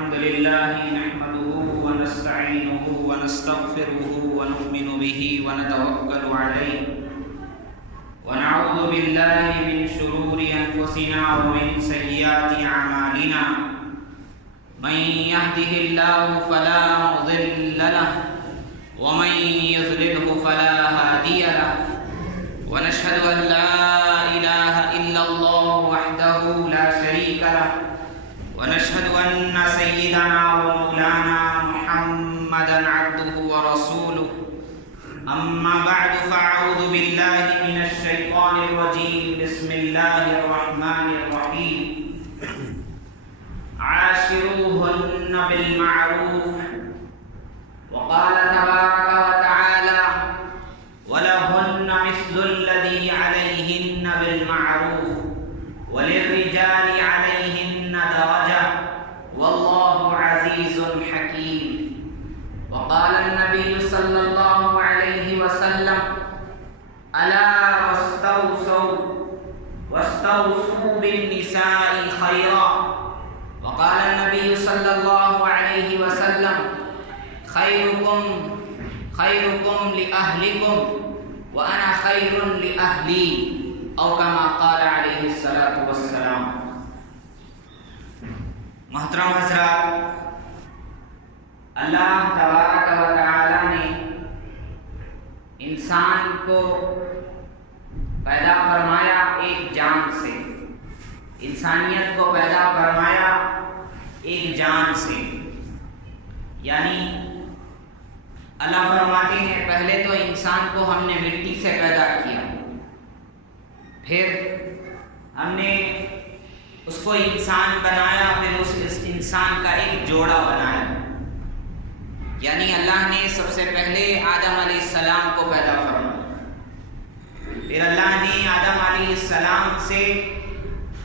الحمد لله نحمده ونستعينه ونستغفره ونؤمن به ونتوكل عليه ونعوذ بالله من شرور أنفسنا ومن سيئات أعمالنا من يهده الله فلا مضل له ومن يضلله فلا هادي له ونشهد أن لا إله إلا الله وحده لا شريك له ونشهد أن سيدنا ومولانا محمدا عبده ورسوله أما بعد فأعوذ بالله من الشيطان الرجيم بسم الله الرحمن الرحيم عاشروهن بالمعروف وقال تبارك وتعالى ولهن مثل الذي عليهن بالمعروف وللرجال عليهن درجة والله عزيز حكيم وقال النبي صلى الله عليه وسلم ألا واستوصوا بالنساء خيرا وقال النبي صلى الله عليه وسلم خيركم لأهلكم وأنا خير لأهلي او كما قال علیہ الصلوۃ والسلام۔ محترم حضرات، اللہ تبارک و تعالی نے انسان کو پیدا فرمایا ایک جان سے، انسانیت کو پیدا فرمایا ایک جان سے، یعنی اللہ فرماتے ہیں پہلے تو انسان کو ہم نے مٹی سے پیدا کیا، پھر ہم نے اس کو انسان بنایا، پھر اس انسان کا ایک جوڑا بنایا، یعنی اللہ نے سب سے پہلے آدم علیہ السلام کو پیدا فرمایا، پھر اللہ نے آدم علیہ السلام سے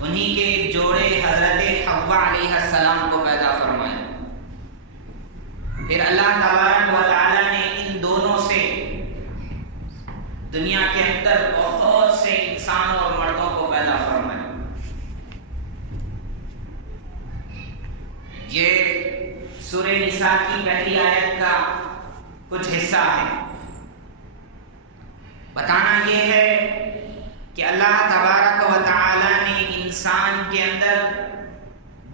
انہی کے ایک جوڑے حضرت حوا علیہ السلام کو پیدا فرمایا، پھر اللہ تبارک و تعالی نے ان دونوں سے دنیا کے اندر بہت سے انسانوں اور مردوں کو پیدا فرمایا۔ یہ سورہ نساء کی پہلی آیت کا کچھ حصہ ہے۔ بتانا یہ ہے کہ اللہ تبارک و تعالی نے انسان کے اندر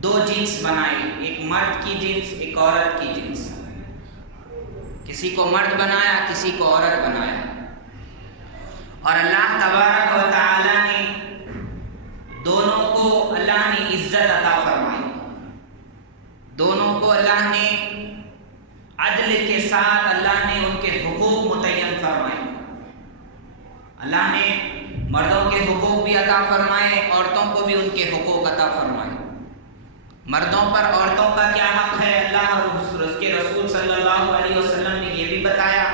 دو جنس بنائے، ایک مرد کی جنس، ایک عورت کی جنس، کسی کو مرد بنایا، کسی کو عورت بنایا، اور اللہ تبارک و تعالی نے دونوں کو اللہ نے عزت عطا فرمائی، دونوں کو اللہ نے عدل کے ساتھ اللہ نے ان کے حقوق متعین فرمائے، اللہ نے مردوں کے حقوق بھی عطا فرمائے، عورتوں کو بھی ان کے حقوق عطا فرمائے۔ مردوں پر عورتوں کا کیا حق ہے اللہ اور اس کے رسول صلی اللہ علیہ وسلم نے یہ بھی بتایا،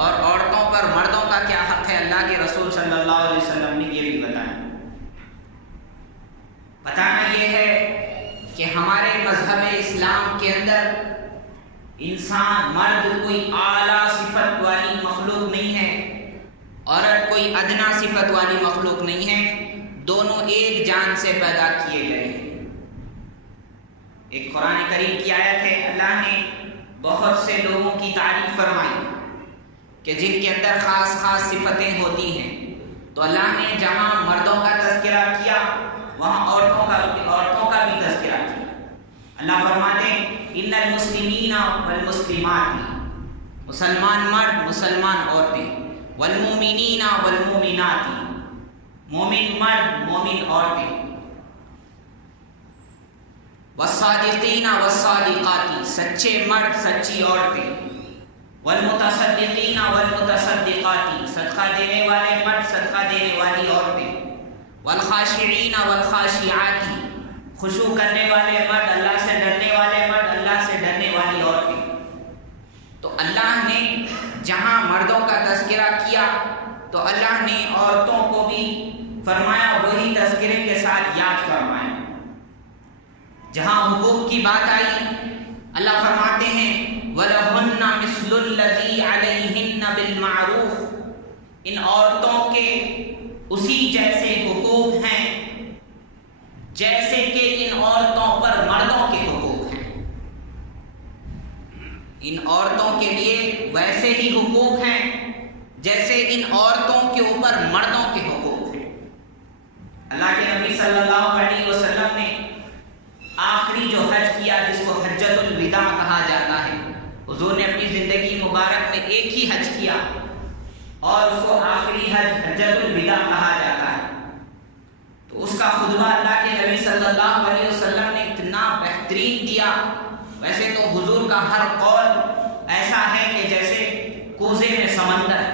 اور عورتوں پر مردوں کا کیا حق ہے اللہ کے رسول صلی اللہ علیہ وسلم نے یہ بھی بتایا۔ بتانا یہ ہے کہ ہمارے مذہب اسلام کے اندر انسان مرد کوئی اعلیٰ صفت والی مخلوق نہیں ہے، عورت کوئی ادنا صفت والی مخلوق نہیں ہے، دونوں ایک جان سے پیدا کیے گئے ہیں۔ ایک قرآن کریم کی آیت ہے، اللہ نے بہت سے لوگوں کی تعریف فرمائی کہ جن کے اندر خاص خاص صفتیں ہوتی ہیں، تو اللہ نے جہاں مردوں کا تذکرہ کیا وہاں عورتوں کا بھی تذکرہ کیا۔ اللہ فرماتے ہیں ان المسلمین والمسلمات، مسلمان مرد مسلمان عورتیں، والمومنین والمومنات، مومن مرد مومن عورتیں، والصادقین والصادقات، سچے مرد سچی عورتیں، والمتصدقین والمتصدقات، صدقہ دینے والے مرد صدقہ دینے والی عورتیں، والخاشعین والخاشعات، خشوع کرنے والے مرد، اللہ سے ڈرنے والے مرد، اللہ سے ڈرنے والی عورتیں۔ تو اللہ نے جہاں مردوں کا تذکرہ کیا تو اللہ نے عورتوں کو بھی فرمایا وہی تذکرے کے ساتھ یاد فرمایا۔ جہاں حقوق کی بات آئی اللہ فرماتے ہیں وَلَهُنَّ مِثْلُ الَّذِي عَلَيْهِنَّ بِالْمَعْرُوفِ، ان عورتوں کے اسی جیسے حقوق ہیں جیسے کہ ان عورتوں پر مردوں کے حقوق ہیں۔ ان عورتوں کے لیے ویسے ہی حقوق ہیں جیسے ان عورتوں کے اوپر مردوں کے حقوق ہیں۔ اللہ کے نبی صلی اللہ علیہ وسلم نے آخری جو حج کیا، جس کو حجۃ الوداع کہا جاتا ہے، حضور نے اپنی زندگی مبارک میں ایک ہی حج کیا اور اس کو آخری حج حجۃ الوداع کہا جاتا ہے۔ تو اس کا خطبہ اللہ کے نبی صلی اللہ علیہ وسلم نے اتنا بہترین دیا۔ ویسے تو حضور کا ہر قول ایسا ہے کہ جیسے کوزے میں سمندر۔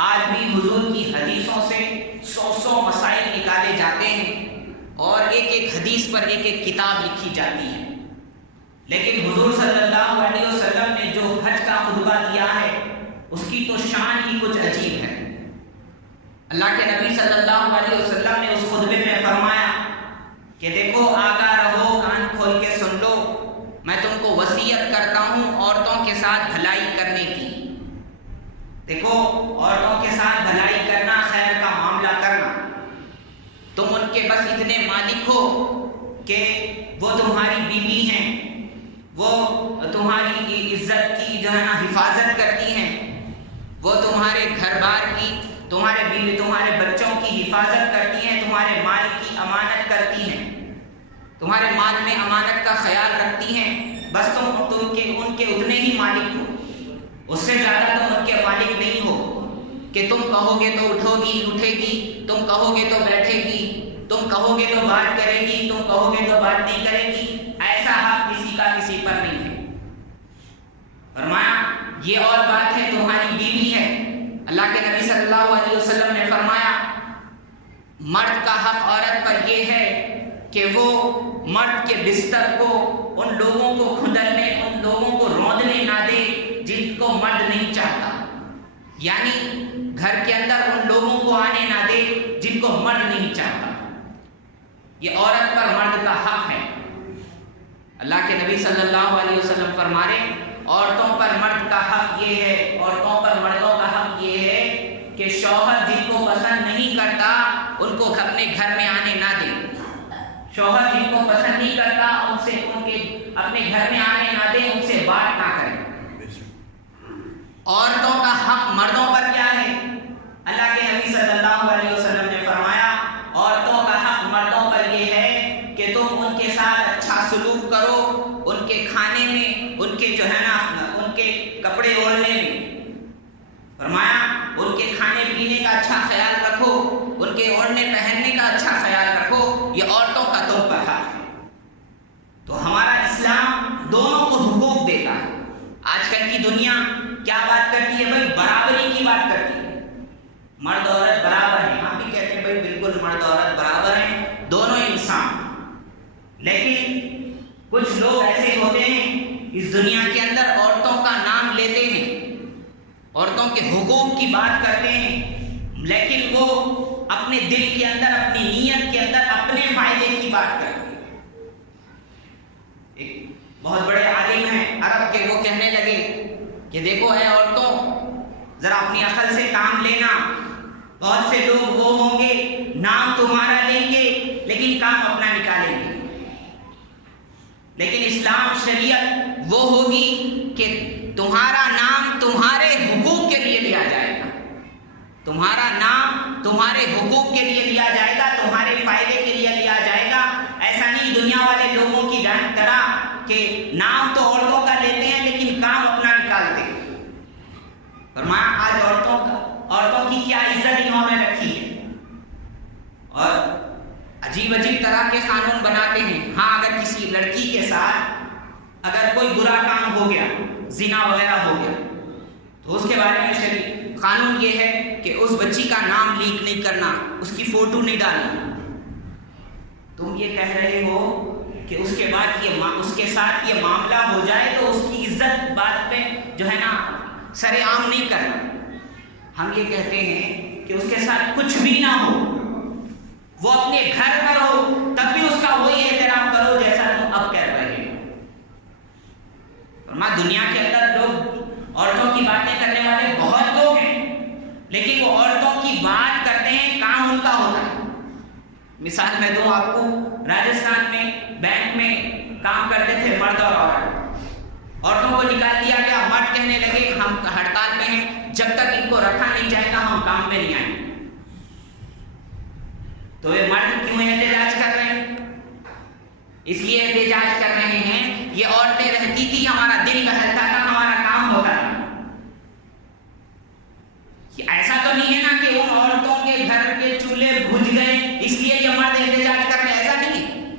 آج بھی حضور کی حدیثوں سے 100 مسائل نکالے جاتے ہیں اور ایک ایک حدیث پر ایک ایک کتاب لکھی جاتی ہے، لیکن حضور صلی اللہ علیہ وسلم نے جو حج کا خطبہ دیا ہے اس کی تو شان ہی کچھ عجیب ہے۔ اللہ کے نبی صلی اللہ علیہ وسلم نے اس خطبے میں فرمایا کہ دیکھو آگاہ رہو، کان کھول کے سن لو، میں تم کو وصیت کرتا ہوں عورتوں کے ساتھ بھلائی کرنے کی۔ دیکھو عورتوں کے ساتھ بھلائی کرنا، خیر کا معاملہ کرنا، تم ان کے بس اتنے مالک ہو کہ وہ تمہاری بیوی ہیں، وہ تمہاری عزت کی جو ہے نا حفاظت کرتی ہیں، وہ تمہارے گھر بار کی، تمہارے بیوی تمہارے بچوں کی حفاظت کرتی ہیں، تمہارے مال کی امانت کرتی ہیں، تمہارے مال میں امانت کا خیال رکھتی ہیں، بس تم ان کے اتنے ہی مالک ہو، اس سے زیادہ تم ان کے مالک نہیں ہو کہ تم کہو گے تو اٹھے گی، تم کہو گے تو بیٹھے گی، تم کہو گے تو بات کرے گی، تم کہو گے تو بات نہیں کرے گی۔ ایسا حق کسی کا کسی پر نہیں ہے۔ فرمایا یہ اور بات ہے، تمہاری بیوی ہے۔ اللہ کے نبی صلی اللہ علیہ وسلم نے فرمایا مرد کا حق عورت پر یہ ہے کہ وہ مرد کے بستر کو ان لوگوں کو کھندلنے، ان لوگوں کو روندنے نہ دے جن کو مرد نہیں چاہتا، یعنی گھر کے اندر ان لوگوں کو آنے نہ دے جن کو مرد نہیں چاہتا۔ یہ عورت پر مرد کا حق ہے۔ اللہ کے نبی صلی اللہ علیہ وسلم فرما رہے عورتوں پر مرد کا حق یہ ہے، عورتوں پر مردوں کا حق یہ ہے کہ شوہر جن کو پسند نہیں کرتا ان کو اپنے گھر میں آنے نہ دے۔ شوہر جن کو پسند نہیں کرتا ان کے اپنے گھر میں آنے نہ دے، ان سے بات نہ کرے۔ عورتوں کا حق مردوں پر کیا ہے؟ اللہ کے نبی صلی اللہ علیہ وسلم نے فرمایا عورتوں کا حق مردوں پر یہ ہے کہ تم ان کے ساتھ اچھا سلوک کرو، ان کے کھانے میں، ان کے جو ہے نا ان کے کپڑے اوڑھنے میں۔ فرمایا ان کے کھانے پینے کا اچھا خیال رکھو، ان کے اوڑھنے پہننے کا اچھا خیال رکھو، یہ عورتوں کا تم پر حق ہے۔ تو ہمارا اسلام دونوں کو حقوق دیتا ہے۔ آج کل کی دنیا کیا بات کرتی ہے؟ بھائی برابری کی بات کرتی ہے، مرد عورت برابر ہیں۔ ہم بھی کہتے ہیں بھائی بالکل مرد عورت برابر ہیں، دونوں انسان۔ لیکن کچھ لوگ ایسے ہوتے ہیں اس دنیا کے اندر عورتوں کا نام لیتے ہیں، عورتوں کے حقوق کی بات کرتے ہیں، لیکن وہ اپنے دل کے اندر، اپنی نیت کے اندر اپنے فائدے کی بات کرتے ہیں۔ ایک بہت بڑے عالم ہیں عرب کے، وہ کہنے لگے کہ دیکھو اے عورتوں ذرا اپنی عقل سے کام لینا، بہت سے لوگ وہ ہوں گے نام تمہارا لیں گے لیکن کام اپنا نکالیں گے، لیکن اسلام شریعت وہ ہوگی کہ تمہارا نام تمہارے حقوق کے لیے لیا جائے گا، تمہارا نام تمہارے حقوق کے لیے لیا جائے گا، تمہارے فائدے کے لیے لیا جائے گا۔ ایسا نہیں دنیا والے لوگوں کی طرح کہ نام تو عورتوں کا لیتے ہیں لیکن کام اپنا نکالتے ہیں۔ فرمایا آج عورتوں کی کیا عزت انہوں نے رکھی ہے، اور عجیب طرح کے قانون بناتے ہیں۔ ہاں اگر کسی لڑکی کے ساتھ اگر کوئی برا کام ہو گیا، زنا وغیرہ ہو گیا، تو اس کے بارے میں شریع قانون یہ ہے کہ اس بچی کا نام لیک نہیں کرنا، اس کی فوٹو نہیں ڈالنا۔ تم یہ کہہ رہے ہو کہ اس کے بعد اس کے ساتھ یہ معاملہ ہو جائے تو اس کی عزت بات میں جو ہے نا سر عام نہیں کرنا۔ ہم یہ کہتے ہیں کہ اس کے ساتھ کچھ بھی نہ ہو، وہ اپنے گھر پر ہو تب بھی اس کا وہی احترام کرو جیسا تم اب کہہ رہے ہو۔ فرمایا دنیا کے اندر لوگ عورتوں کی باتیں کرنے والے بہت لوگ ہیں، لیکن وہ عورتوں کی بات کرتے ہیں، کام ان کا ہوتا ہے۔ مثال میں دوں آپ کو، راجستھان میں بینک میں کام کرتے تھے مرد اور عورت، عورتوں کو نکال دیا کہنے لگے ہم ہڑتال میں ہیں، جب تک ان کو رکھا نہیں جائے گا ہم کام میں نہیں آئیں گے۔ تو یہ مرد کیوں احتجاج کر رہے ہیں؟ اس لیے احتجاج کر رہے ہیں یہ عورتیں رہتی تھی، ہمارا دل بہلتا تھا، ہمارا کام ہوتا تھا۔ ایسا تو نہیں ہے نا کہ ان عورتوں کے گھر کے چولہے بجھ گئے اس لیے یہ مرد احتجاج کر رہے ہیں، ایسا نہیں ہے۔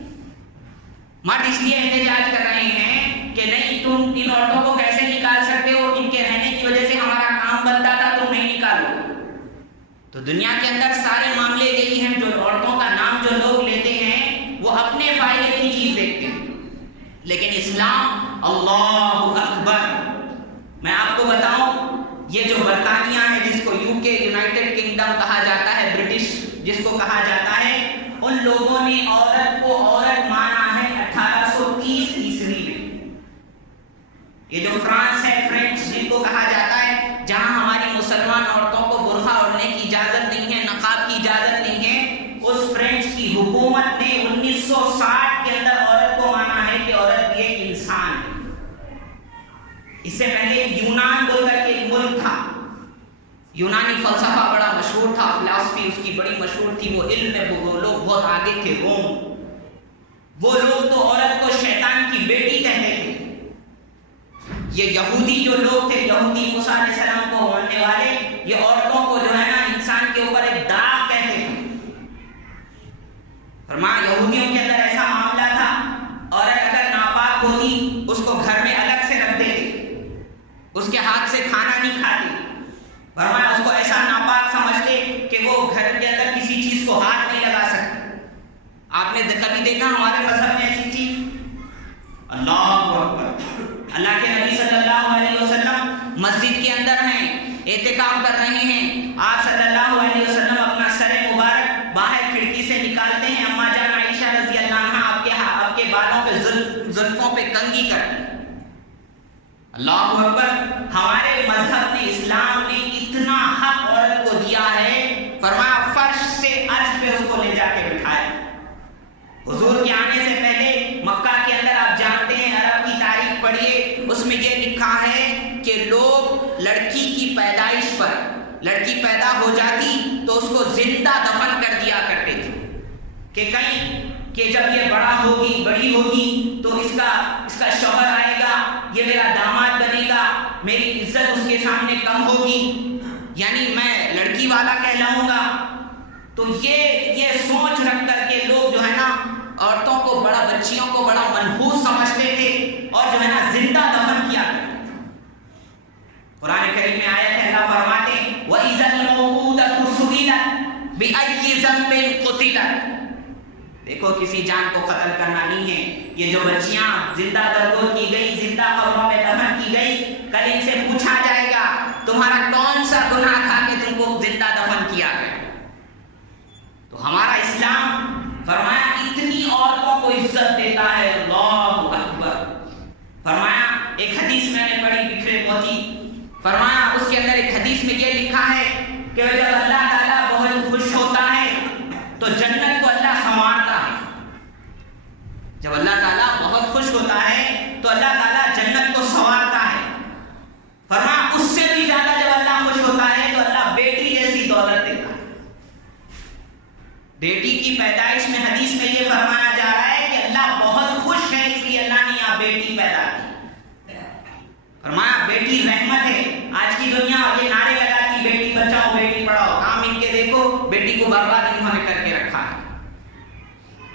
مرد اس لیے احتجاج کر رہے ہیں کہ نہیں تم ان عورتوں کو کیسے نکال سکتے ہو، ان کے رہنے کی وجہ سے ہمارا کام بنتا تھا، تم نہیں نکالو۔ تو دنیا کے اندر سارے معاملے یہی ہیں، جو عورتوں کا نام جو لوگ لیتے ہیں وہ اپنے فائدے کی چیز دیکھتے ہیں، لیکن اسلام اللہ اکبر۔ میں آپ کو بتاؤں یہ جو برطانیہ ہے جس کو UK یونائٹڈ کنگڈم کہا جاتا ہے، برٹش جس کو کہا جاتا ہے، ان لوگوں نے عورت کو عورت مانا ہے 1830 عیسوی میں۔ یہ جو فرانس ہے، فرینچ جن کو کہا جاتا ہے، جہاں ہماری مسلمان عورتوں کو برقع اوڑھنے کی اجازت نہیں ہے، نقاب کی اجازت نہیں ہے، اس فرینچ کی حکومت نے 1960 کے اندر عورت کو مانا ہے کہ عورت بھی ایک انسان ہے۔ اس سے پہلے یونان بول کر کے ایک ملک تھا، یونانی فلسفہ بڑا مشہور تھا، فلسفی اس کی بڑی مشہور تھی، وہ علم میں وہ لوگ بہت آگے تھے، روم۔ وہ لوگ تو عورت کو شیطان کی بیٹی کہتے تھے۔ یہ یہودی جو لوگ تھے، یہودی موسیٰ علیہ السلام کو ماننے والے، یہ عورتوں کو جو ہے نا انسان کے اوپر ایک داغ کہتے تھے۔ فرمایا یہودیوں کے اندر ایسا معاملہ تھا، عورت اگر ناپاک ہوتی اس کو گھر میں الگ سے رکھ دیتے، اس کے ہاتھ سے کھانا نہیں کھاتی۔ فرمایا اس کو ایسا ناپاک سمجھتے کہ وہ گھر کے اندر کسی چیز کو ہاتھ نہیں لگا سکتے۔ آپ نے کبھی دیکھا ہمارے مذہب میں ایسی چیز؟ اللہ اکبر۔ اللہ کے نبی صلی اللہ علیہ وسلم مسجد کے اندر ہیں، اعتکاف کر رہے ہیں، آپ صلی اللہ علیہ وسلم اپنا سر مبارک باہر کھڑکی سے نکالتے ہیں، اما جان عائشہ رضی اللہ عنہا آپ کے بالوں پہ زلفوں پہ کنگھی کرتی۔ اللہ اکبر۔ ہمارے مذہب نے، اسلام نے اتنا حق عورت کو دیا ہے، فرمایا فرش سے عرش پہ اس کو لے جا کے بٹھایا۔ حضور کے آنے سے پہلے مکہ کے اندر آپ جانتے ہیں، عرب کی تاریخ پڑھیے، اس میں یہ لکھا ہے کہ لوگ لڑکی کی پیدائش پر، لڑکی پیدا ہو جاتی تو اس کو زندہ دفن کر دیا کرتے تھے کہ کہیں کہ جب یہ بڑی ہوگی تو اس کا شوہر آئے گا، یہ میرا داماد بنے گا، میری عزت اس کے سامنے کم ہوگی، یعنی میں لڑکی والا کہلاؤں گا۔ تو یہ سوچ رکھ کر کے لوگ جو ہے نا عورتوں کو بچیوں کو بڑا منحوس سمجھتے تھے اور جو ہے نا زندہ دفن کیا کرتے تھے۔ قرآن کریم میں آیت ہے، اللہ فرماتے ہیں وَإِذَا الْمَوْءُودَةُ سُئِلَتْ بِأَيِّ ذَنبٍ قُتِلَتْ۔ دیکھو کسی جان کو قتل کرنا نہیں ہے، یہ جو بچیاں زندہ درگور کی گئی، زندہ قبروں میں دفن کی گئی، کل ان سے پوچھا جائے گا تمہارا کون سا گناہ تھا کہ تم کو زندہ دفن کیا گیا۔ تو ہمارا اسلام فرمایا اتنی عورتوں کو عزت دیتا ہے، اللہ اکبر۔ فرمایا ایک حدیث میں نے پڑھی بکھرے موتی، فرمایا اس کے اندر ایک حدیث میں یہ لکھا ہے کہ جب اللہ تعالیٰ بہت خوش ہوتا ہے تو جنت کو اللہ سنوارتا ہے۔ جب اللہ تعالیٰ بہت خوش ہوتا ہے تو اللہ تعالیٰ جنت کو سنوارتا ہے۔ فرمایا اس سے بھی زیادہ جب اللہ خوش ہوتا ہے تو اللہ بیٹی جیسی دولت دیتا ہے۔ بیٹی کی پیدائش میں حدیث میں یہ فرمایا جا رہا ہے کہ اللہ بہت خوش ہے، اس لیے اللہ نے یہاں بیٹی پیدا کی۔ فرمایا بیٹی رحمت ہے۔ آج کی دنیا یہ نعرے لگاتی بیٹی بچاؤ بیٹی پڑھاؤ، کام ان کے دیکھو بیٹی کو برباد انہوں نے کر کے رکھا ہے۔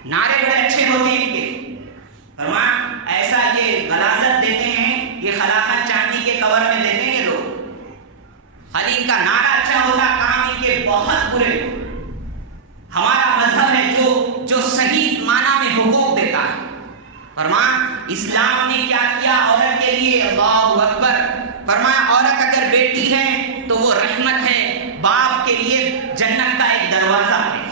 نعرے بڑے اچھے ہوتے ہیں ان کے، فرمایا ایسا یہ غلاظت دیتے ہیں، یہ خلاقہ چاندی کے کور میں دیتے ہیں یہ لوگ، خالی ان کا نعرہ اچھا ہوتا، کام ان کے بہت برے۔ ہمارا مذہب ہے جو صحیح معنی میں حقوق دیتا ہے۔ فرمایا اسلام نے کیا کیا عورت کے لیے، اللہ اکبر۔ فرمایا عورت اگر بیٹی ہے تو وہ رحمت ہے، باپ کے لیے جنت کا ایک دروازہ ہے۔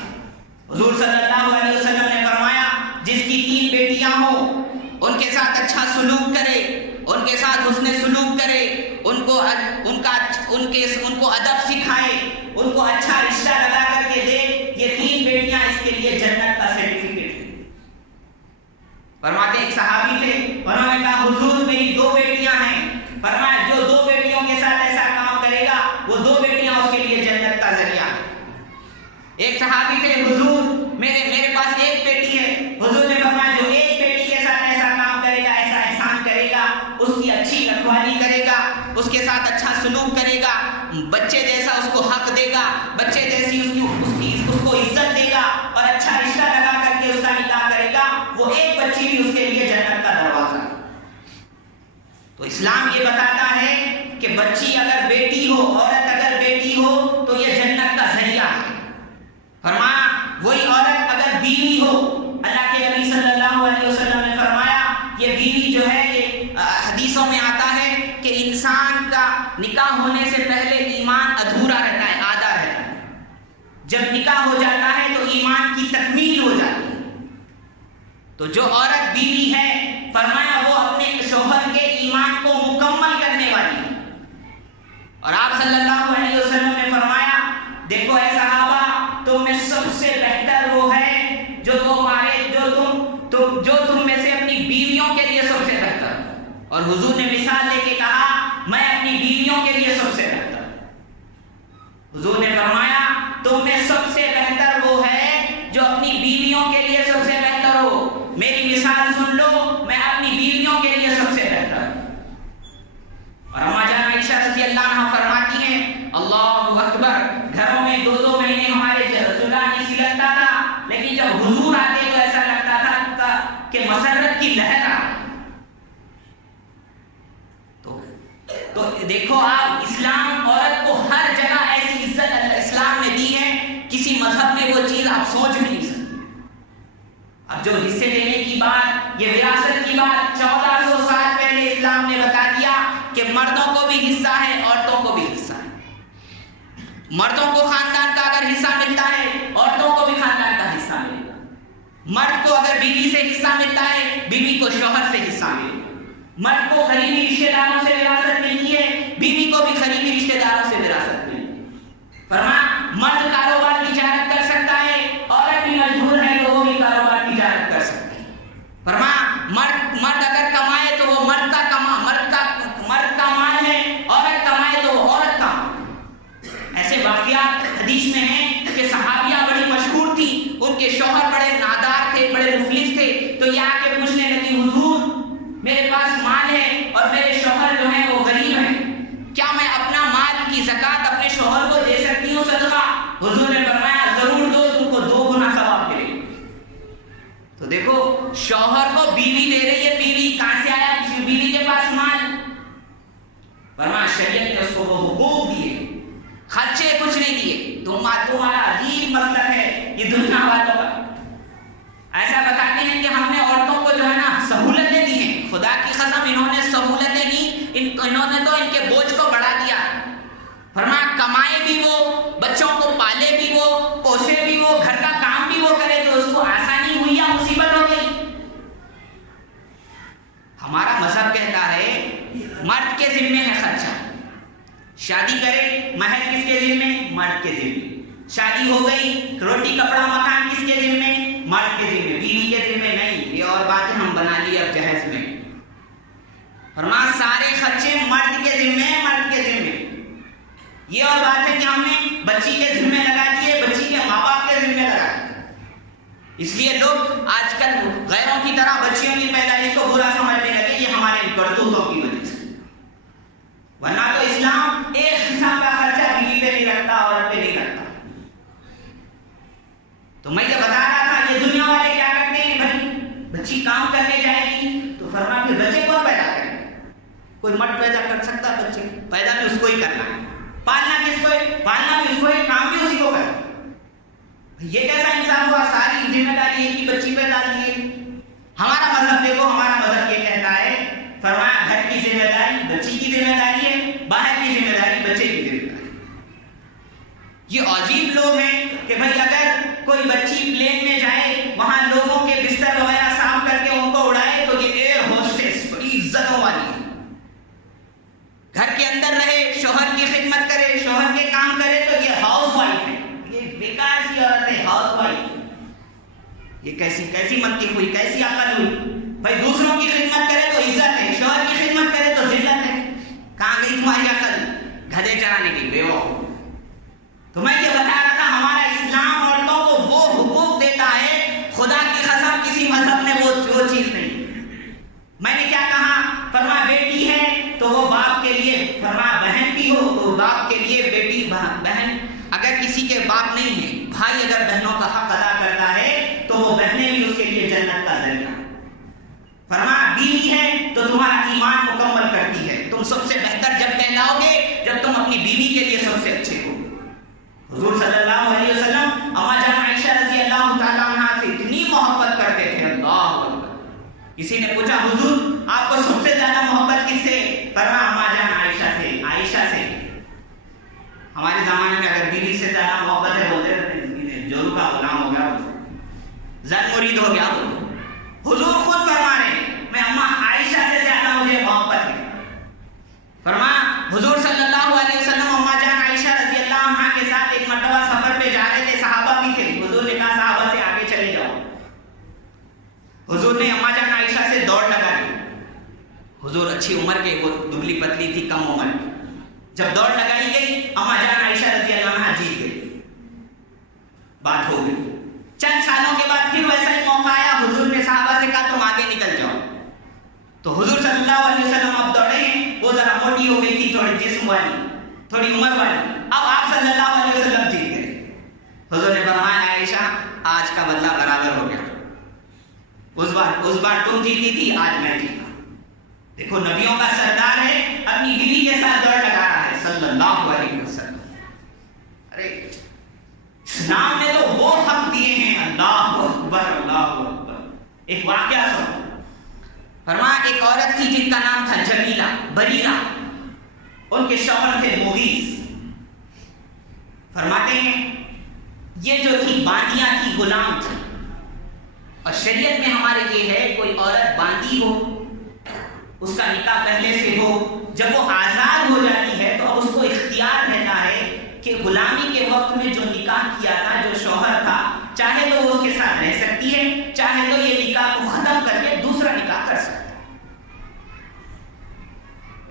حضور صلی اللہ علیہ وسلم نے فرمایا جس کی 3 بیٹیاں ہوں ان کے ساتھ اچھا سلوک کرے، ان کے ساتھ حسن سلوک کرے، ان کو ادب سکھائے، ان کو اچھا رشتہ لگا کر کے دے، یہ 3 بیٹیاں اس کے لیے جنت کا سرٹیفکیٹ ہے۔ فرماتے ایک صحابی تھے، انہوں نے کہا حضور میری 2 بیٹیاں ہیں۔ فرمایا جو 2 بیٹیاں سلوک کرے گا، بچے جیسا اس کو حق دے گا، بچے جیسی اس کو عزت دے گا اور اچھا رشتہ لگا کر کے اس کا نکاح کرے گا، وہ ایک بچی بھی اس کے لیے جنت کا دروازہ۔ تو اسلام یہ بتاتا ہے کہ بچی اگر بیٹی ہو، عورت اگر بیٹی ہو تو یہ جنت کا ذریعہ ہے۔ فرمایا وہی عورت اگر بیوی ہو، اللہ کے نبی صلی اللہ علیہ وسلم نے فرمایا یہ بیوی جو ہے، یہ حدیثوں میں آتا ہے کہ انسان کا نکاح ہونے سے پہلے ایمان ادھورا رہتا ہے، آدھا رہتا ہے، جب نکاح ہو جاتا ہے تو ایمان کی تکمیل ہو جاتی ہے۔ تو جو عورت بیوی ہے، فرمایا وہ اپنے شوہر کے ایمان کو مکمل کرنے والی ہے۔ اور آپ صلی اللہ علیہ وسلم نے فرمایا دیکھو اے صحابہ، تم میں سب سے بہتر وہ ہے جو تم میں سے اپنی بیویوں کے لیے سب سے بہتر۔ اور حضور نے مثال لے کے کہا میں اپنی بیویوں کے لیے سب سے بہتر۔ حضور نے فرمایا تم میں سب سے بہتر وہ ہے جو اپنی بیویوں کے لیے سب سے بہتر ہو۔ میری مثال سن لو، میں اپنی بیویوں کے لیے سب سے بہتر۔ اور اما جان عائشہ رضی اللہ عنہا فرماتی ہیں اللہ اکبر، گھروں میں 2 مہینے ہمارے چولہا نہیں سلگتا تھا، لیکن جب حضور آتے تو ایسا لگتا تھا کہ مسرت کی لہر آ۔ تو دیکھو آپ، اسلام عورت کو ہر جگہ ایسی عزت اسلام نے دی ہے، کسی مذہب میں وہ چیز آپ سوچ بھی نہیں سکتے۔ اب جو حصے دینے کی بات، یہ وراثت کی بات 1400 سال پہلے اسلام نے بتا دیا کہ مردوں کو بھی حصہ ہے، عورتوں کو بھی حصہ ہے۔ مردوں کو خاندان کا اگر حصہ ملتا ہے، عورتوں کو بھی خاندان کا حصہ ملے گا۔ مرد کو اگر بیوی سے حصہ ملتا ہے، بیوی کو شوہر سے حصہ ملے گا۔ مرد کو قریبی رشتہ داروں سے وراثت ملتی ہے، بیوی کو بھی قریبی رشتہ داروں سے وراثت ملتی ہے۔ فرمایا مرد کاروبار تجارت کر سکتا ہے، عورت بھی مجبور ہے تو وہ بھی کاروبار تجارت کر سکتی ہے۔ فرمایا مرد اگر کمائے تو وہ مرد کا مال ہے، عورت کمائے تو وہ عورت کا مال۔ ایسے واقعات حدیث میں ہیں کہ صحابیہ بڑی مشہور تھی، ان کے شوہر بڑے نادار تھے، بڑے مفلس تھے، تو یہ آ کے پوچھنے لگی حضور میرے پاس مال ہے اور میرے شوہر جو ہیں وہ غریب ہیں، کیا میں اپنا مال کی زکوٰۃ اپنے شوہر کو دے سکتی ہوں صدقہ؟ حضور نے فرمایا ضرور دو، تم کو 2 گنا ثواب ملے گا۔ تو دیکھو شوہر کو بیوی دے رہی ہے، بیوی کہاں سے آیا کسی بیوی کے پاس مال؟ فرمایا شریعت نے اس کو وہ حقوق دیے، خرچے کچھ نہیں دیے۔ تمہارا عجیب مسلک ہے یہ دنیا والوں کا۔ ایسا بتاتے ہیں کہ ہم نے عورتوں کو جو ہے نا سہولتیں دی ہیں، خدا کی قسم انہوں نے سہولتیں دی، انہوں نے تو ان کے بوجھ کو بڑھا دیا۔ فرمایا کمائے بھی وہ، بچوں کو پالے بھی وہ، پوسے بھی وہ، گھر کا کام بھی وہ کرے، تو اس کو آسانی ہوئی یا مصیبت ہو گئی؟ ہمارا مذہب کہتا ہے مرد کے ذمے ہے خرچہ، شادی کرے مہر کس کے ذمے؟ مرد کے ذمے۔ شادی ہو گئی، روٹی کپڑا مکان کس کے ذمے؟ مرد کے ذمے، بیوی کے ذمے نہیں۔ یہ اور باتیں ہم بنا لی اب جہیز میں۔ فرمایا سارے خرچے مرد کے ذمے، مرد کے ذمے۔ یہ اور بات ہے کہ ہم نے بچی کے ذمے لگا دیے، بچی کے ماں باپ کے ذمے لگا دیے۔ اس لیے لوگ آج کل غیروں کی طرح بچیوں کی پیدائش کو برا سمجھنے لگے، یہ ہمارے کرتوتوں کی وجہ سے۔ ورنہ تو اسلام ایک قسم کا خرچہ بیوی پہ نہیں رکھتا، عورت پہ نہیں رکھتا۔ تو میں یہ بتا رہا تھا یہ دنیا والے کیا کرتے ہیں، بھائی بچی کام کرنے جائے گی تو فرمایا پھر بچے کون پیدا کرے؟ کوئی مرد پیدا کر سکتا ہے؟ بچے پیدا بھی اس کو ہی کرنا ہے، پالنا کس کو ہے؟ پالنا بھی اس کو ہے، کام بھی اسی کو کرنا۔ یہ کیسا انسان ہوا؟ ساری ذمہ داری ایک ہی بچی پہ ڈال دیے۔ ہمارا مذہب دیکھو، ہمارا مذہب یہ کہتا ہے، فرمایا گھر کی ذمہ داری بچی کی ذمہ داری ہے، باہر کی ذمہ داری بچے کی ذمہ داری۔ یہ عجیب لوگ ہیں کہ بھائی اگر کوئی بچی پلین میں جائے، وہاں لوگوں کے بستر وغیرہ صاف کر کے ان کو اڑائے، تو یہ ایئر ہوسٹس بڑی عزتوں والی ہے۔ گھر کے اندر رہے، شوہر کی خدمت کرے، شوہر کے کام کرے، تو یہ ہاؤس وائف ہے۔ یہ بیکار سی عورت ہے، ہاؤس وائف۔ یہ کیسی منطق ہوئی، کیسی عقل ہوئی؟ بھائی دوسروں کی خدمت کرے تو عزت ہے، شوہر کی خدمت کرے تو ذلت ہے۔ کہاں گئی تمہاری عقل؟ گدھے چرانے کی بیوقوف۔ تو میں یہ بتا رہا تھا ہمارا اسلام عورتوں کو وہ حقوق دیتا ہے، خدا کی قسم کسی مذہب نے وہ چیز نہیں۔ میں نے کیا کہا؟ فرمایا بیٹی ہے تو وہ باپ کے لیے، فرمایا بہن بھی ہو تو تمہارا ایمان مکمل کرتی ہے. تم سب سے بہتر جب کہلاؤ گے جب تم اپنی بیوی کے لیے سب سے اچھے ہو. حضور صلی اللہ علیہ وسلم اما جان عائشہ رضی اللہ تعالیٰ عنہا سے اتنی محبت کرتے تھے. اللہ اکبر. کسی نے پوچھا حضور آپ کو سب سے زیادہ محبت کس سے؟ فرمایا اما جان عائشہ سے. عائشہ سے. ہمارے زمانے میں اگر بیوی سے زیادہ محبت ہے بولتے رہتے جورو کا غلام ہو گیا, زن مرید ہو گیا. حضور خود فرما رہے ہیں میں اما عائشہ سے زیادہ مجھے محبت ہے. فرمایا حضور صلی اللہ علیہ وسلم اما جان عائشہ رضی اللہ عنہا کے ساتھ ایک مرتبہ سفر پہ جا رہے تھے. صحابہ بھی تھے. حضور نے کہا صحابہ سے آگے چلے جاؤ. حضور نے اما جان عائشہ سے دوڑ لگا دی. حضور اچھی عمر کے, وہ دبلی پتلی تھی, کم عمر کی. جب دوڑ لگائی گئی اما جان عائشہ رضی اللہ عنہا جیت گئی. بات ہو گئی. چند سالوں کے بعد پھر ویسا ہی موقع آیا. حضور نے صحابہ سے کہا تم آگے نکل جاؤ. تو حضور صلی اللہ علیہ وسلم اب دوڑے ہیں. وہ ذرا موٹی ہو گئی تھی, تھوڑی جسم والی, تھوڑی عمر والی. اب آپ صلی اللہ علیہ وسلم جیت گئے. حضور نے فرمایا عائشہ آج کا بدلہ برابر ہو گیا. اس بار تم جیتی تھی, آج میں جیتا. دیکھو نبیوں کا سردار ہے, اپنی بیوی کے ساتھ دوڑ لگا رہا ہے صلی اللہ علیہ وسلم. ارے اسلام نے تو وہ حق دیے ہیں. اللہ اکبر اللہ اکبر. ایک واقعہ سنو. فرمایا ایک عورت تھی جن کا نام تھا جمیلہ, بریرہ. ان کے شوہر تھے مغیث. فرماتے ہیں یہ جو تھی باندیاں تھی, غلام تھی. اور شریعت میں ہمارے یہ ہے کوئی عورت باندی ہو, اس کا نکاح پہلے سے ہو, جب وہ آزاد ہو جاتی ہے تو اب اس کو اختیار رہتا ہے کہ غلامی کے وقت میں جو نکاح کیا تھا, جو شوہر تھا, چاہے تو وہ اس کے ساتھ رہ سکتی ہے, چاہے تو یہ نکاح کو ختم کر کے دوسرا نکاح کر سکتی ہے.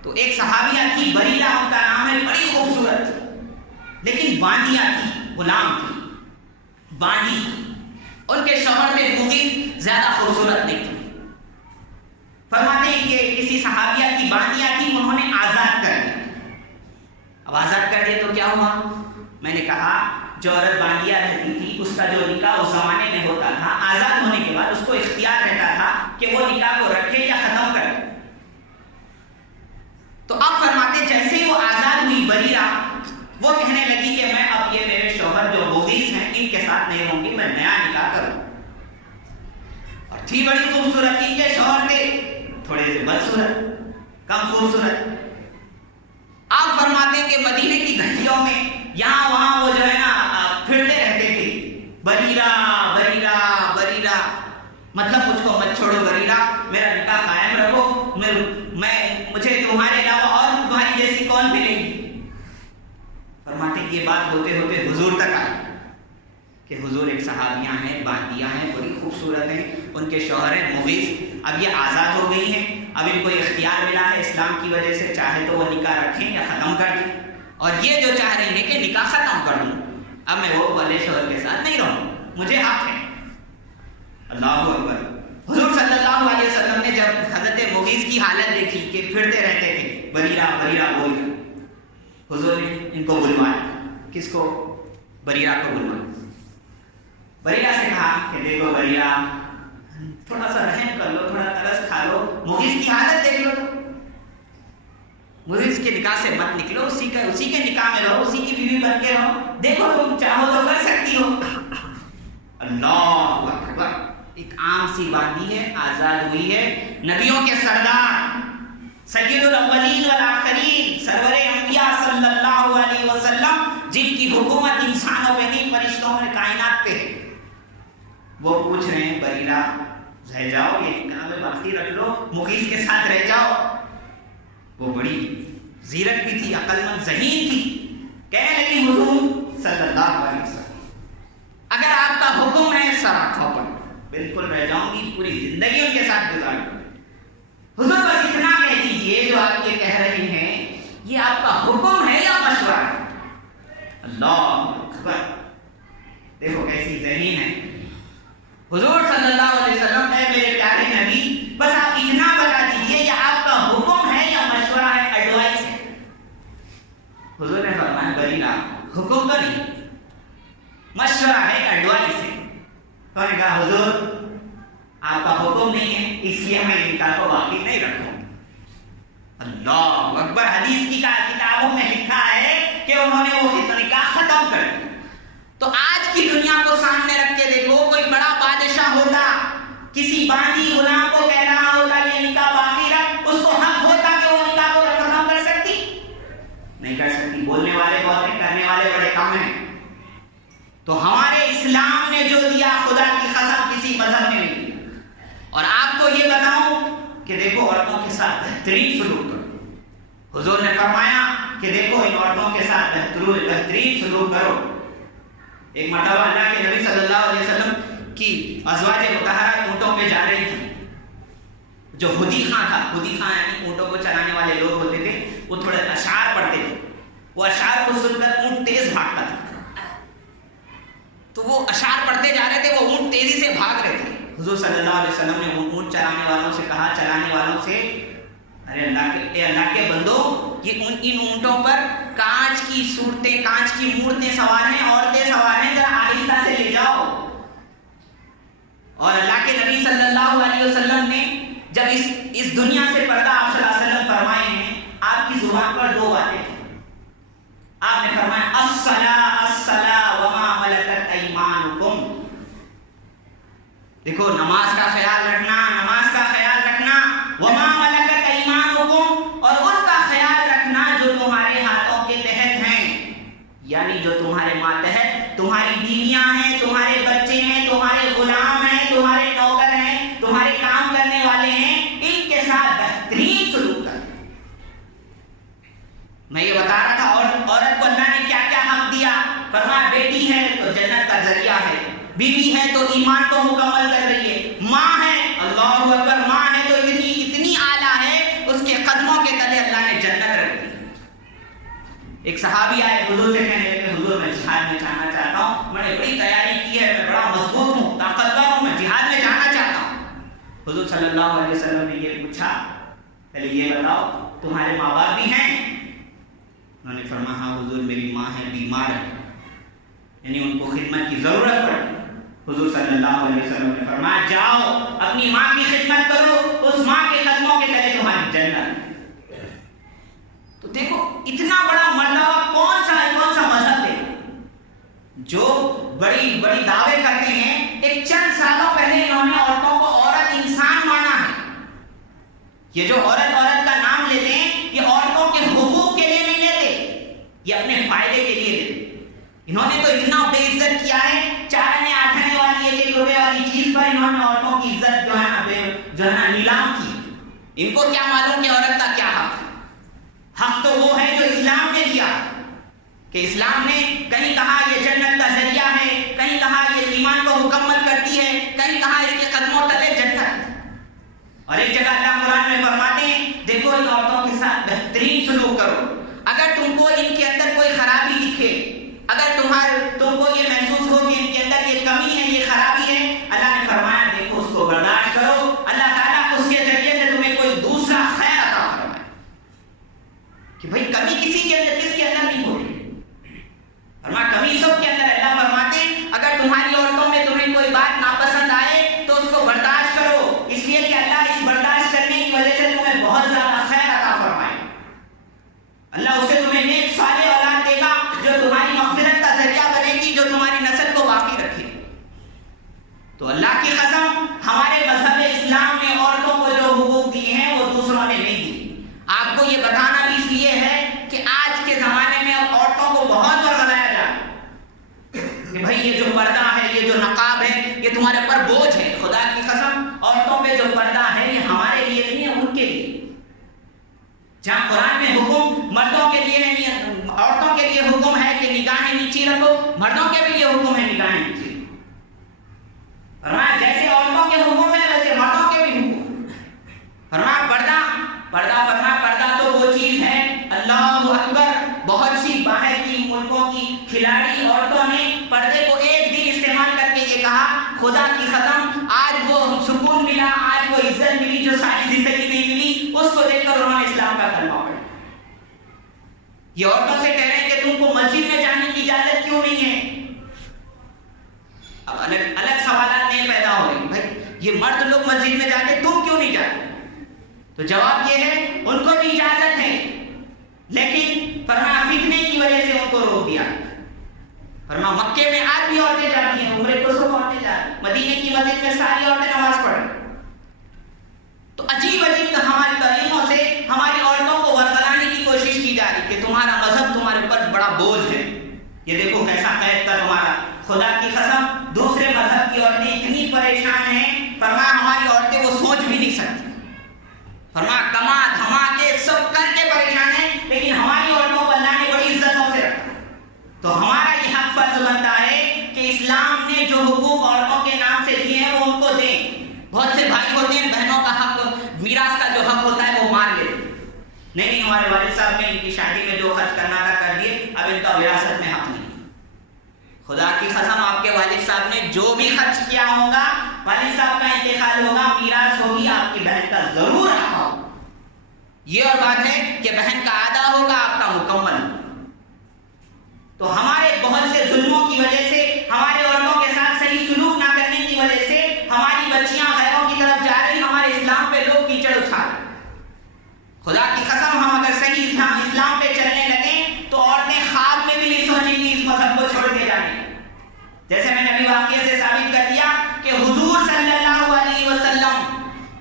تو ایک صحابیہ تھی بریرہ, ان کا نام ہے, بڑی خوبصورت تھی لیکن باندیاں تھی, غلام تھی, باندی تھی. ان کے شوہر تھے مغیث, زیادہ خوبصورت نہیں تھی. فرماتے ہیں کہ کسی صحابیہ کی باندیاں تھی, انہوں نے آزاد کر دیا. اب آزاد کر دیا تو کیا ہوا؟ میں نے کہا جو عورت باندیاں رہتی تھی اس کا جو نکاح اس زمانے میں ہوتا تھا, آزاد ہونے کے بعد اس کو اختیار رہتا تھا کہ وہ نکاح کو رکھے یا ختم کرے. تو اب فرماتے جیسے ہی وہ آزاد ہوئی بریرہ, وہ کہنے لگی کہ میں اب یہ میرے شوہر جو مغیث ہیں ان کے ساتھ نہیں رہوں گی, میں نیا نکاح کروں. اور تھی بڑی خوبصورت. ان کے شوہر تھے تھوڑے سے بدصورت, کم خوبصورت. آپ فرماتے ہیں کہ مدینے کی گھٹیوں میں یہاں وہاں وہ جو ہے نا پھرتے رہتے تھے, بریرہ بریرہ بریرہ. مطلب مجھ کو مت چھوڑو بریرہ, میرا نکاح قائم رکھو, مجھے تمہارے علاوہ اور تمہاری جیسی کون ملے گی. فرماتے کہ یہ بات ہوتے ہوتے حضور تک آئی کہ حضور ایک صحابیاں ہیں, باندیاں ہیں, بڑی خوبصورت ہیں, ان کے شوہر ہیں مغیث, اب یہ آزاد ہو گئی ہیں, اب ان کو اختیار ملا ہے اسلام کی وجہ سے, چاہے تو وہ نکاح رکھیں یا ختم کر دیں. اور یہ جو چاہ رہی ہیں کہ نکاح ختم کر دوں, اب میں وہ والے شوہر کے ساتھ نہیں رہوں, مجھے حق ہے. اللہ اکبر. حضور صلی اللہ علیہ وسلم نے جب حضرت مغیث کی حالت دیکھی کہ پھرتے رہتے تھے, بریرہ بریرہ بول کر, حضور نے ان کو بلوایا. کس کو؟ بریرہ کو بلوایا. بریرہ سے کہا کہ دیکھو بریرہ, تھوڑا سا رحم کر لو, تھوڑا ترس کھا لو, مغیث کی حالت دیکھ لو, مغیث کے نکاح سے مت نکلو, اسی کے نکاح میں رہو, اسی کی بیوی بن کے رہو, دیکھو تم چاہو تو کر سکتی ہو. اللہ اکبر. ایک عام سی باندی ہے, آزاد ہوئی ہے, نبیوں کے سردار, سید الاولین والآخرین, سرور انبیاء صلی اللہ علیہ وسلم, جن کی حکومت انسانوں پہ نہیں فرشتوں میں کائنات پہ ہے. وہ پوچھ رہے ہیں بریرہ رہ جاؤ, یہ نکاح میں باقی رکھ لو, مغیث کے ساتھ رہ جاؤ. وہ بڑی زیرک بھی تھی, عقل مند, ذہین تھی. کہنے لگی حضور صلی اللہ علیہ وسلم اگر آپ کا حکم ہے سر آنکھوں پر, بالکل رہ جاؤں گی, پوری زندگی ان کے ساتھ گزار دوں. حضور بس اتنا کہہ دیجیے جو آپ یہ کہہ رہے ہیں یہ آپ کا حکم ہے یا مشورہ ہے. اللہ اکبر. دیکھو کیسی ذہین ہے. حضور صلی اللہ علیہ وسلم, اے میرے پیارے نبی, بس آپ اتنا بتا دیجیے یہ آپ کا حکم ہے یا مشورہ ہے, ایڈوائس ہے. حضور نے فرمایا بریرہ حکم تو نہیں, مشورہ ہے, ایڈوائس ہے. انہوں نے کہا حضور آپ کا حکم نہیں ہے, اس لیے میں نکاح کو باقی نہیں رکھوں. اللہ اکبر. حدیث کی کتابوں میں لکھا ہے کہ انہوں نے وہ نکاح ختم کر دیا. تو آج کی دنیا کو سامنے رکھ کے دیکھو, کوئی بڑا بادشاہ ہوتا کسی باندی غلام کو کہہ رہا ہوتا یہ نکاح باقی رکھ, اس کو حق ہوتا کہ وہ نکاح کو ختم کر سکتی؟ نہیں کر سکتی. بولنے والے بہت ہیں, کرنے والے بڑے کم ہیں. تو ہمارے اسلام نے جو دیا خدا کی قسم کسی مذہب نے نہیں دیا. اور آپ کو یہ بتاؤں کہ دیکھو عورتوں کے ساتھ بہترین سلوک کرو. حضور نے فرمایا کہ دیکھو ان عورتوں کے ساتھ بہترین سلوک کرو. ایک مرتبہ اللہ کے نبی صلی اللہ علیہ وسلم کی ازواج مطہرات اونٹوں پہ جا رہی تھی. جو ہدی خاں تھا, ہدی خاں یعنی اونٹوں کو چلانے والے لوگ ہوتے تھے, وہ تھوڑے اشعار پڑھتے تھے. وہ اشعار کو سن کر اونٹ تیز بھاگتا تھا. تو وہ اشعار پڑھتے جا رہے تھے, وہ اونٹ تیزی سے بھاگ رہے تھے. حضور صلی اللہ علیہ وسلم نے اونٹ چلانے والوں سے کہا, چلانے والوں سے, ارے اللہ کے بندو, یہ ان اونٹوں پر کانچ کی صورتیں, کانچ کی مورتیں سوار ہیں, عورتیں سوار ہیں, ذرا آہستہ سے لے جاؤ. اور اللہ کے نبی صلی اللہ علیہ وسلم نے جب اس دنیا سے پردہ آپ صلی اللہ علیہ وسلم فرمائے ہیں, آپ کی زبان پر دو باتیں تھیں. آپ نے فرمایا الصلاۃ الصلاۃ وما ملکت ایمانکم. دیکھو نماز کا خیال رکھنا, نماز کا خیال رکھنا, وما ملکت ایمانکم, اور ان کا خیال رکھنا جو تمہارے ہاتھوں کے تحت ہیں, یعنی جو تمہارے ماتحت تمہاری بیویاں ہیں, تمہارے بچے ہیں, تمہارے غلام ہیں, تمہارے نوکر ہیں, تمہارے کام کرنے والے ہیں, ان کے ساتھ بہترین سلوک کر. میں یہ بتا رہا تھا عورت کو اللہ نے کیا کیا حق دیا. فرمایا بیٹی ہے تو جنت کا ذریعہ ہے, بیوی ہے تو ایمان کو مکمل کر رہی ہے, ماں ہے, اللہ اکبر, ماں ہے تو اتنی اعلیٰ ہے, اس کے قدموں کے تلے اللہ نے جنت رکھ دی. ایک صحابی آئے حضور سے کہنے لگے, حضور میں جہاد میں جانا چاہتا ہوں, میں نے بڑی تیاری کی ہے, میں بڑا مضبوط ہوں, طاقتور ہوں, میں جہاد میں جانا چاہتا ہوں. حضور صلی اللہ علیہ وسلم نے یہ پوچھا, پہلے یہ بتاؤ تمہارے ماں باپ بھی ہیں؟ انہوں نے فرمایا ہاں حضور میری ماں ہے, بیمار ہے, یعنی ان کو خدمت کی ضرورت پڑی. حضور صلی اللہ علیہ وسلم نے فرمایا جاؤ اپنی ماں کی خدمت کرو, اس ماں کے قدموں کے تلے تمہاری جنت. تو دیکھو اتنا بڑا مرتبہ کون سا مذہب ہے جو بڑی دعوے کرتے ہیں. ایک چند سالوں پہلے انہوں نے عورتوں کو عورت انسان مانا ہے. یہ جو عورت کا نام لیتے ہیں, یہ عورتوں کے حقوق کے لیے نہیں لیتے, یہ اپنے فائدے کے لیے لیتے. انہوں نے تو اتنا بے عزت کیا ہے, 4 آنے 8 آنے والی 1 روپے والی چیز پر انہوں نے عورتوں کی عزت جو ہے نا نیلام کی. ان کو کیا معلوم کہ عورت کا کیا حق ہے. حق تو وہ ہے جو اسلام نے دیا, کہ اسلام نے کہیں کہا یہ جنت کا ذریعہ ہے, کہیں کہا یہ ایمان کو مکمل کرتی ہے, کہیں کہا اس کے قدموں تلے جنت. اور ایک جگہ اللہ قرآن میں فرماتے ہیں دیکھو ان عورتوں کے ساتھ بہترین سلوک کرو. اگر تم کو ان کے اندر کوئی خرابی دکھے, اگر تم کو یہ محسوس ہو کہ ان کے اندر یہ کمی ہے, یہ خرابی ہے, اللہ نے فرمایا دیکھو اس کو برداشت کرو, اللہ تعالیٰ اس کے ذریعے سے تمہیں کوئی دوسرا خیر عطا فرمائے. کہ بھائی کمی کس کے اندر نہیں ہو رہی, فرمایا کمی سب کے اندر. اللہ فرماتے ہیں اگر تمہاری عورتوں میں تمہیں کوئی بات ناپسند آئے تو اس کو برداشت کرو, اس لیے کہ اللہ اس برداشت کرنے کی وجہ سے تمہیں بہت زیادہ خیر عطا فرمائے. اللہ اس سے تمہیں نیک صالح اولاد دے گا جو تمہاری مغفرت کا ذریعہ بنے گی, جو تمہاری نسل کو باقی رکھے. تو اللہ کی قسم ہمارے مذہب اسلام نے عورتوں کو جو حقوق دیے ہیں وہ دوسروں نے نہیں دیے. آپ کو یہ بتانا بھی اس لیے ہے کہ آج کے زمانے میں اب عورتوں کو بہت ورغلایا جا رہا ہے کہ بھائی یہ جو پردہ ہے, یہ جو نقاب ہے, یہ تمہارے پر بوجھ ہے. خدا کی قسم عورتوں پہ جو پردہ ہے یہ ہمارے لیے نہیں ہے, ان کے لیے. جہاں قرآن میں حکم مردوں کے لیے نہیں, عورتوں کے لیے حکم ہے کہ نگاہیں نیچی رکھو, مردوں کے بھی یہ حکم ہے نگاہیں نیچی رکھو. فرمایا جیسے عورتوں کے حکم ہے ویسے مردوں کے بھی حکم. فرمایا پردہ فرمایا پردہ تو وہ چیز ہے, اللہ اکبر, بہت سی باہر کی ملکوں کی کھلاڑی عورتوں نے پردے کو ایک دن استعمال کر کے یہ کہا خدا کی قسم آج وہ سکون ملا, آج وہ عزت ملی جو ساری زندگی نہیں ملی, اس کو دیکھ کر انہوں نے اسلام کا کلمہ پڑھا. یہ عورتوں سے کہہ رہے ہیں کہ تم کو مسجد میں جانے کی اجازت کیوں نہیں ہے. اب الگ سوالات نہیں پیدا ہو رہے, بھائی یہ مرد لوگ مسجد میں جاتے, تم کیوں نہیں جاتے؟ تو جواب یہ ہے ان کو بھی اجازت ہے، لیکن فرمایا فتنے کی وجہ سے ان کو روک دیا۔ فرمایا مکے میں آج بھی عورتیں جاتی ہیں، عمرے کو سب عورتیں جاتی ہیں، مدینے کی مسجد میں ساری عورتیں نماز پڑھیں۔ تو عجیب عجیب ہماری تعلیموں سے ہماری عورتوں کو ورگلانے کی کوشش کی جا رہی کہ تمہارا مذہب تمہارے اوپر بڑا بوجھ ہے، یہ دیکھو کیسا قید کا تمہارا۔ خدا کی قسم دوسرے مذہب کی عورتیں اتنی پریشان ہیں، فرمایا ہماری عورتیں وہ سوچ بھی نہیں سکتی۔ فرمایا کما دھما کے سب کر کے پریشان ہیں، لیکن ہماری عورتوں کو اللہ نے بڑی عزتوں سے رکھا۔ تو ہمارا یہ حق فرض بنتا ہے کہ اسلام نے جو حقوق عورتوں کے نام سے دیے ہیں وہ ان کو دیں۔ بہت سے بھائی ہوتے ہیں بہنوں کا حق، میراث کا جو حق ہوتا ہے وہ مار لیتے ہیں، نہیں ہمارے والد صاحب نے ان کی شادی میں جو خرچ کرنا تھا کر دیے، اب ان کا وراثت میں حق نہیں۔ خدا کی قسم آپ کے والد صاحب نے جو بھی خرچ کیا ہوگا، والد صاحب کا انتقال ہوگا، میراث ہوگی، آپ کی بہن کا ضرور حق ہوگا۔ یہ اور بات ہے کہ بہن کا آدھا ہوگا، آپ کا مکمل۔ تو ہمارے بہت سے ظلموں کی وجہ سے، ہمارے عورتوں کے ساتھ صحیح سلوک نہ کرنے کی وجہ سے ہماری بچیاں غیروں کی طرف جا رہی، ہمارے اسلام پہ لوگ کیچڑ اٹھا رہے۔ خدا کی قسم ہم اگر صحیح اسلام پہ چلنے لگیں تو عورتیں خواب میں بھی نہیں سوچیں گی اس مذہب کو چھوڑ کے جانے۔ جیسے میں نے ابھی واقعے سے ثابت کر دیا کہ حضور صلی اللہ علیہ وسلم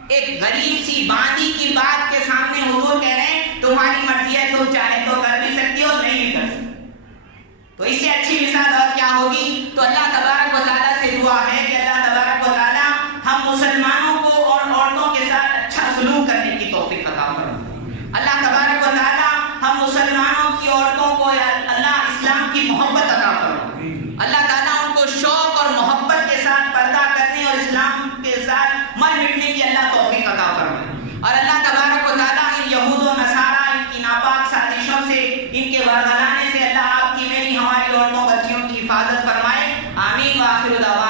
ایک غریب سی باندی کی بات کے سامنے حضور کہہ رہے ہیں تمہاری مرضی ہے، تم چاہے تو کر بھی سکتی ہو، نہیں بھی کر سکتی۔ تو اس سے اچھی مثال اور کیا ہوگی؟ تو اللہ تبارک و تعالیٰ سے دعا ہے کہ اللہ تبارک و تعالیٰ ہم مسلمانوں کو اور عورتوں کے ساتھ اچھا سلوک کرنے کی توفیق عطا فرمائے۔ اللہ تبارک و تعالیٰ ہم مسلمانوں کی عورتوں کو اللہ اسلام کی محبت عطا فرمائے۔ اللہ تعالیٰ ان کو شوق اور محبت کے ساتھ پردہ کرنے اور اسلام کے ساتھ مر مٹنے کی اللہ توفیق عطا فرمائے۔ اور اللہ تبارک و تعالیٰ ان یہود و نصارہ، ان کی ناپاک سازشوں سے، ان کے ورگلانے سے اللہ آپ کی میری ہماری عورتوں بچیوں کی حفاظت فرمائے۔ آمین۔ وآخر دعوانا